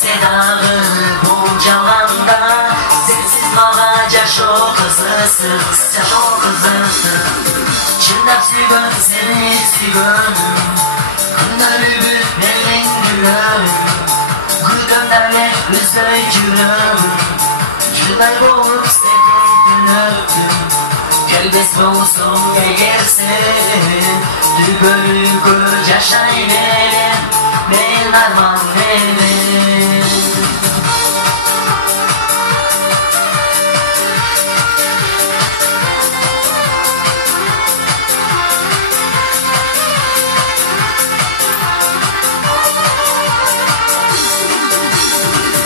sedağı bu cavanda. Sensiz bana çok kızısın, sen çok kızısın. Çınlap sügün, seni sügün. Kınları bütmeyin gülüm. Gıdımlarla üzey gülüm. Yıllar boğup sevdim öptüm. Gelbes olsun eğerse dübölü göz yaşayverim. Ben armağan verim.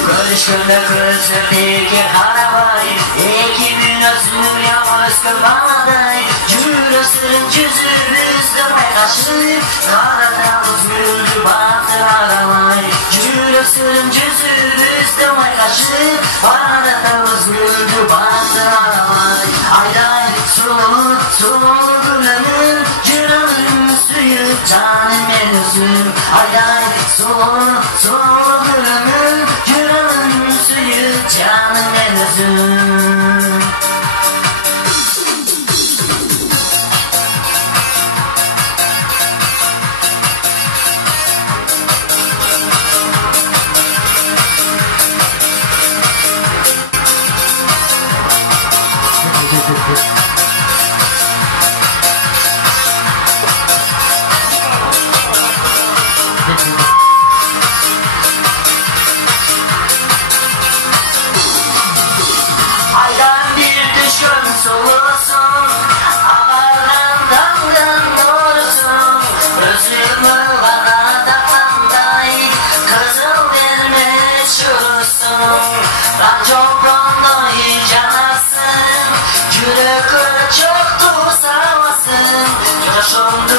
Görüşümde gözümdeki karavay, ekibin özünü yavaş kırmaday. Yürüsün cüzümüzde baykaşıp, karada üzüldü baktı aravay. Yürüsün cüzümüzde baykaşıp, karada üzüldü baktı aravay. Ayday soğuk gülümün, yüreğim suyu canım mevzum. Ayday soğuk gülümün, yüreğim suyu canım mevzum. Aydan bir düşün solusun, ağardan dağdan doğrusun. Özümü bana dağlanday, kızıl verme çürüsün. Ben çok ondan canasın, yürekli çok tuzavasın. Coşun